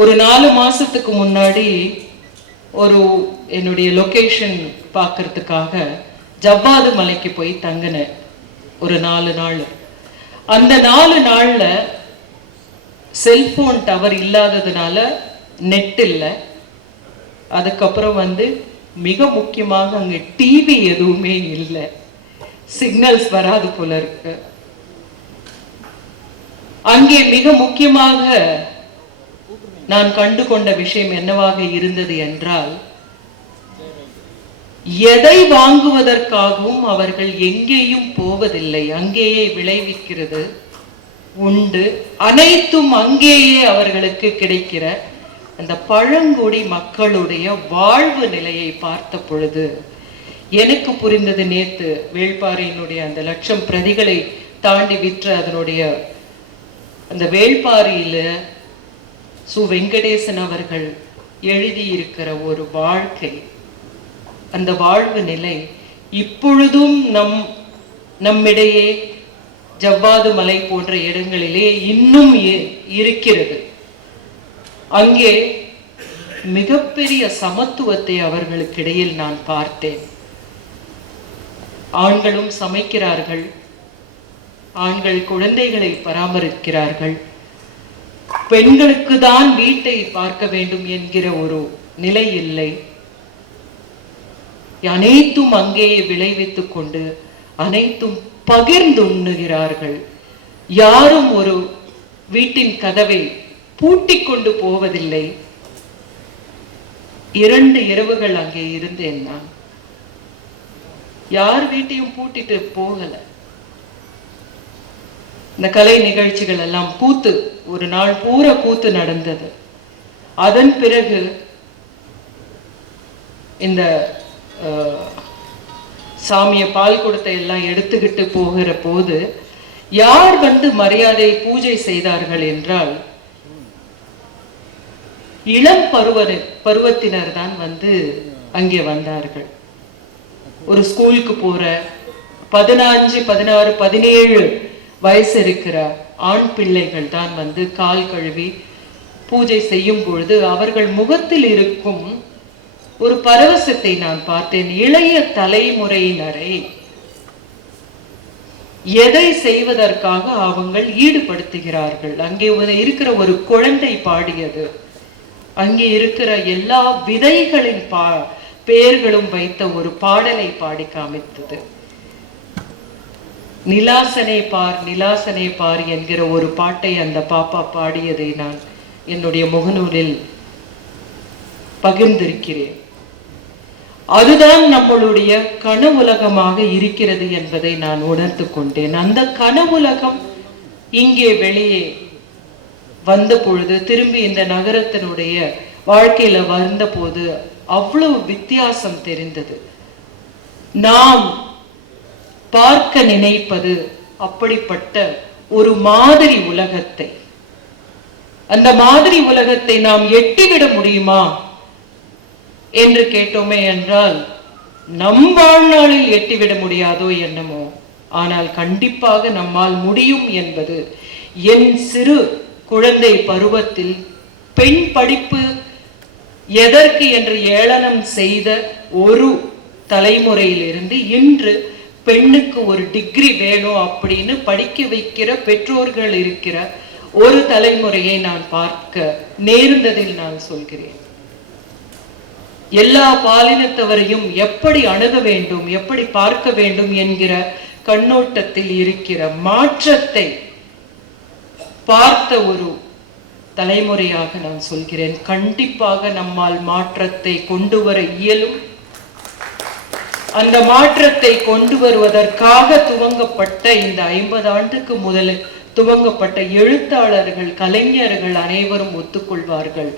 ஒரு 4 மாசத்துக்கு முன்னாடி ஒரு என்னுடைய லொகேஷன் பார்க்கறதுக்காக ஜவ்வாது மலைக்கு போய் தங்கினேன் ஒரு 4 நாள். அந்த 4 நாள்ல செல்போன் டவர் இல்லாததுனால நெட் இல்லை. அதுக்கப்புறம் மிக முக்கியமாக அங்கே டிவி எதுவுமே இல்லை, சிக்னல்ஸ் வராது போல இருக்கு. அங்கே மிக முக்கியமாக நான் கண்டு கொண்ட விஷயம் என்னவாக இருந்தது என்றால், எதை வாங்குவதற்காகவும் அவர்கள் எங்கேயும் போவதில்லை, அங்கேயே விளைவிக்கிறது உண்டு, அனைத்தும் அங்கேயே அவர்களுக்கு கிடைக்கிற அந்த பழங்குடி மக்களுடைய வாழ்வு நிலையை பார்த்த பொழுது எனக்கு புரிந்தது. நேத்து வேள்பாரியினுடைய அந்த 1,00,000 பிரதிகளை தாண்டி விற்ற அதனுடைய அந்த வேள்பாரியில சு வெங்கடேசன் அவர்கள் எழுதியிருக்கிற ஒரு வாழ்க்கை, அந்த வாழ்வு நிலை இப்பொழுதும் நம்மிடையே ஜவ்வாது மலை போன்ற இடங்களிலே இன்னும் இருக்கிறது. அங்கே மிகப்பெரிய சமத்துவத்தை அவர்களுக்கு இடையில் நான் பார்த்தேன். ஆண்களும் சமைக்கிறார்கள், ஆண்கள் குழந்தைகளை பராமரிக்கிறார்கள், பெண்களுக்கு தான் வீட்டை பார்க்க வேண்டும் என்கிற ஒரு நிலை இல்லை. அனைத்தும் அங்கேயே விளைவித்துக் கொண்டு அனைத்தும் பகிர்ந்துண்ணுகிறார்கள். யாரும் ஒரு வீட்டின் கதவை பூட்டிக் கொண்டு போவதில்லை. 2 இரவுகள் அங்கே இருந்தேன் நான். யார் வீட்டையும் பூட்டிட்டு போகல. இந்த கலை நிகழ்ச்சிகள் எல்லாம் கூத்து, ஒரு நாள் பூரா கூத்து நடந்தது. அதன் பிறகு இந்த சாமிய பால் கொடுத்த எல்லாம் எடுத்துக்கிட்டு போகிற போது யார் மரியாதை பூஜை செய்தார்கள் என்றால், இளம் பருவத்தினர் தான் அங்கே வந்தார்கள். ஒரு ஸ்கூலுக்கு போற 15, 16, 17 வயசு இருக்கிற ஆண் பிள்ளைகள் தான் கால் கழுவி பூஜை செய்யும் பொழுது அவர்கள் முகத்தில் இருக்கும் ஒரு பரவசத்தை நான் பார்த்தேன். இளைய தலைமுறையினரை எதை செய்வதற்காக அவங்கள் ஈடுபடுத்துகிறார்கள். அங்கே இருக்கிற ஒரு குழந்தை பாடியது, அங்கே இருக்கிற எல்லா விதைகளின் பெயர்களும் வைத்த ஒரு பாடலை பாடி காமித்தது. நிலாசனை பார் நிலாசனை பார் என்கிற ஒரு பாட்டை அந்த பாப்பா பாடியதை நான் என்னுடைய முகநூலில் பகிர்ந்திருக்கிறேன். அதுதான் நம்மளுடைய கனவுலகமாக இருக்கிறது என்பதை நான் உணர்ந்து கொண்டேன். அந்த கனவுலகம் இங்கே வெளியே வந்த பொழுது, திரும்பி இந்த நகரத்தினுடைய வாழ்க்கையில வந்த போது அவ்வளவு வித்தியாசம் தெரிந்தது. நாம் பார்க்க நினைப்பது அப்படிப்பட்ட ஒரு மாதிரி உலகத்தை, அந்த மாதிரி உலகத்தை நாம் எட்டிவிட முடியுமா என்று கேட்டோமே என்றால், நம் வாழ்நாளில் எட்டிவிட முடியாதோ என்னமோ, ஆனால் கண்டிப்பாக நம்மால் முடியும் என்பது என் சிறு குழந்தை பருவத்தில் பெண் படிப்பு எதற்கு என்று ஏளனம் செய்த ஒரு தலைமுறையிலிருந்து இன்று பெண்ணுக்கு ஒரு டிகிரி வேணும் அப்படின்னு படிக்க வைக்கிற பெற்றோர்கள் இருக்கிற ஒரு தலைமுறையை நான் பார்க்க நேர்ந்ததில் நான் சொல்கிறேன். எல்லா பாலினத்தவரையும் எப்படி அணுக வேண்டும், எப்படி பார்க்க வேண்டும் என்கிற கண்ணோட்டத்தில் இருக்கிற மாற்றத்தை பார்த்த ஒரு தலைமுறையாக நான் சொல்கிறேன். கண்டிப்பாக நம்மால் மாற்றத்தை கொண்டு வர இயலும். அந்த மாற்றத்தை கொண்டு வருவதற்காக துவங்கப்பட்ட இந்த 50 ஆண்டுக்கு முதலில் துவங்கப்பட்ட எழுத்தாளர்கள், கலைஞர்கள் அனைவரும் ஒத்துக்கொள்வார்கள்.